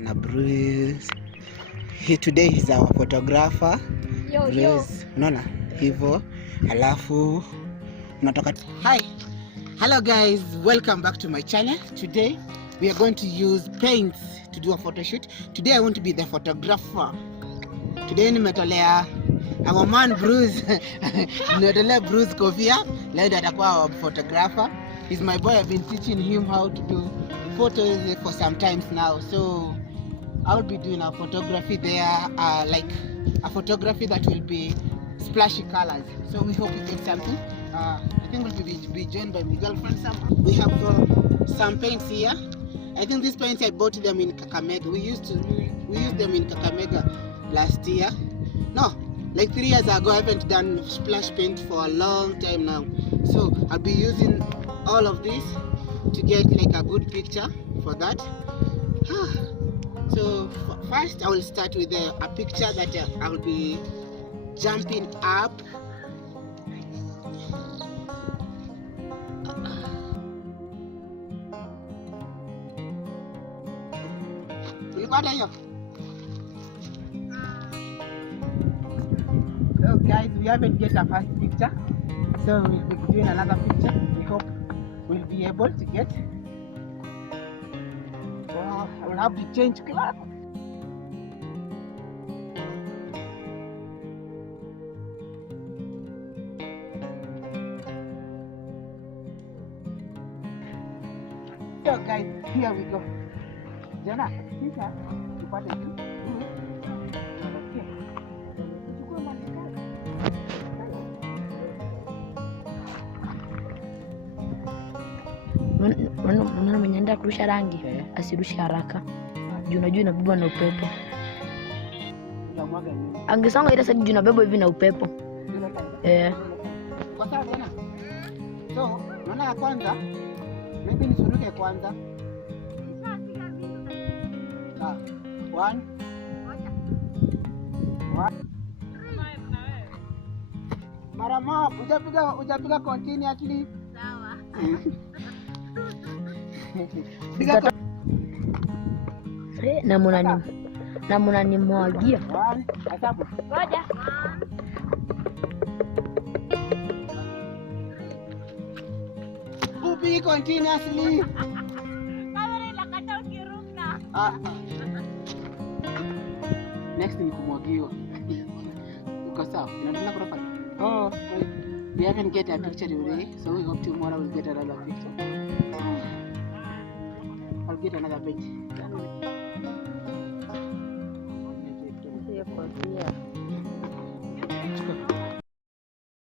na Bruce. Today he's our photographer. Bruce, unaona hivyo. Alafu unatoka. Hi. Hello guys, welcome back to my channel. Today we are going to use paints to do a photo shoot. Today I want to be the photographer. Today nimetolea our man Bruce. Nimetolea Bruce kofia. Leo atakuwa our photographer. He's my boy. I've been teaching him how to do photos for some times now. So I'll be doing a photography there, like a photography that will be splashy colors. So we hope we get something. I think we'll be joined by my girlfriend. We have some paints here. I think these paints I bought them in Kakamega. We used them in Kakamega last year. No, like 3 years ago. I haven't done splash paint for a long time now. So I'll be using all of this to get like a good picture for that. So first I will start with a picture that I will be jumping up. So guys, we haven't get a first picture, so we'll be doing another picture. We hope we'll be able to get. I will have to change class. So guys, here we go. Jana, sasa tupate tu. Mwana mwenye anaenda kurusha rangi asirushe haraka. Juu unajua inabebwa na upepo. Angesonga ile sasa juu inabebwa hivi na upepo. Kwa sababu jana. So, naona ya kwanza, maybe nisuruke kwanza. One. Mara moja hujapiga continuously. Sawa. Na mnanimwagia. Ngoja. Upi continuously. Kamera inakata ukiruka. Next ni kumwagiwa. Uko sawa? Unaendelea kurofa? Oh, we haven't get a picture today, so we hope tomorrow we'll get another picture. I'll get another picture.